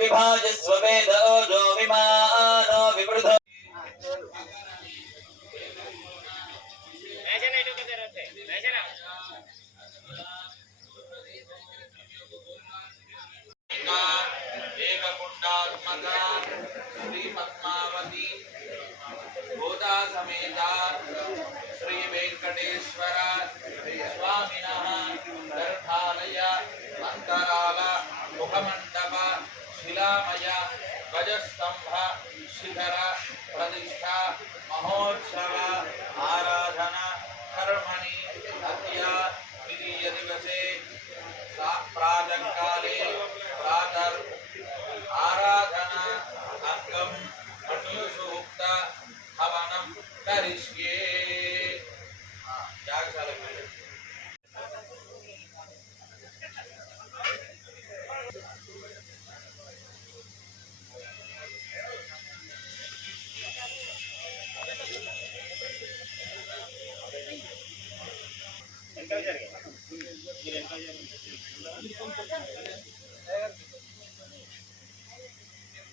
विभाजस्व वेद ओजो विमानो विवृध एककुण्डात्मका श्रीपद्मावती भूता समेता मुखमण्डप शिलामय गजस्तंभ शिखर प्रतिष्ठा महोत्सव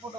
ఫోటో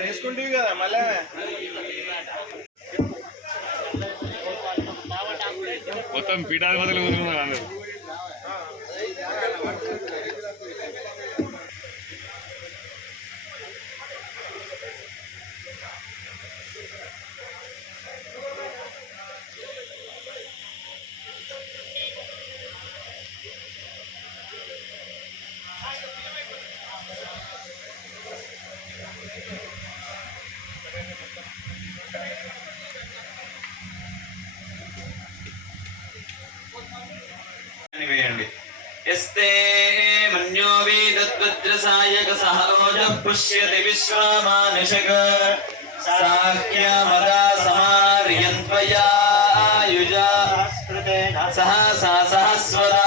వేసుకుంటుంది కదా మళ్ళా మొత్తం పీఠాధిపతులు మొదలు కుదురుకున్నారు అందరు. వేయండి. ఎస్తే మన్యో వేదద్వద్రసాయక సహరోజ పుష్యతి విశ్వామానుషక. సాఖ్యమదా సమార్యంత్వయాయుజా సహ సా సహస్వదా.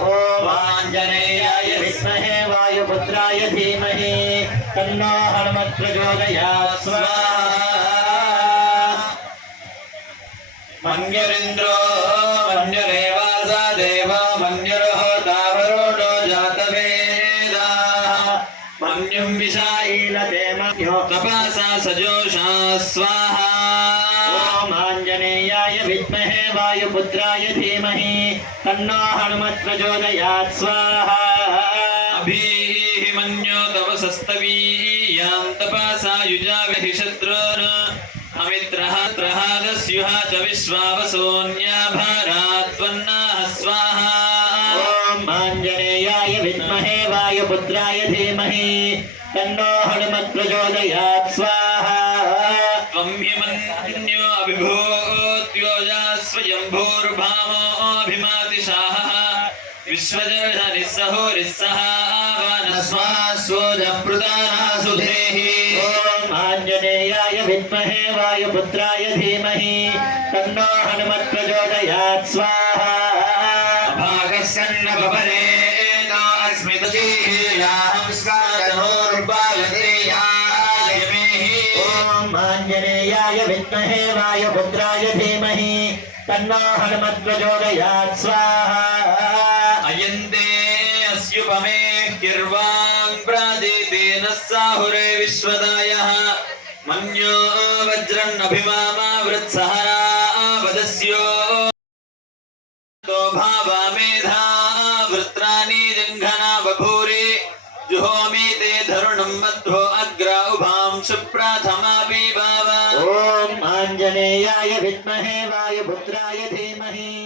ఓమాంజనేయాయ విస్మహే వాయుపుత్రాయ ధీమహి. తన్నో హనుమత్ప్రచోదయా స్వాహ. మన్యరింద్రో स्वाहा। ॐ आञ्जनेयाय विद्महे वायुपुत्राय धीमहि स्वाहा। अभिः मन्यो तव सस्तवीयां तपासायुजाभिः शत्रून् अमित्रः च विश्वावसोऽन्याभारात्वन्नाः स्वाहा। ॐ आञ्जनेयाय विद्महे वायुपुत्राय धीमहि तन्नो स्वाहा। त्वं ह्यमन्यो अभिभूत्योजा स्वयम्भूर्भामोऽभिमातिशाहः विश्वजनिस्सहोरिस्सः वानस्वास्वोजपृतानासुधेहि ॐ आञ्जनेयाय विद्महे वायुपुत्राय धीमहि तन्नो हनुमत् प्रचोदयात् स्वाहा ఆంజనేయాయ విద్మహే వాయుపుత్రాయ ధీమహి. తన్నో హనుమద్వజోదయాత్ స్వాహ. అయంతే అస్యుపమే కిర్వాం ప్రాదేతేన సాహురే విశ్వదాయ. మన్యో వజ్రన్నభిమామా వృత్సహరా వదస్యో భావ మేధా आञ्जनेयाय विद्महे वायुपुत्राय धीमहि।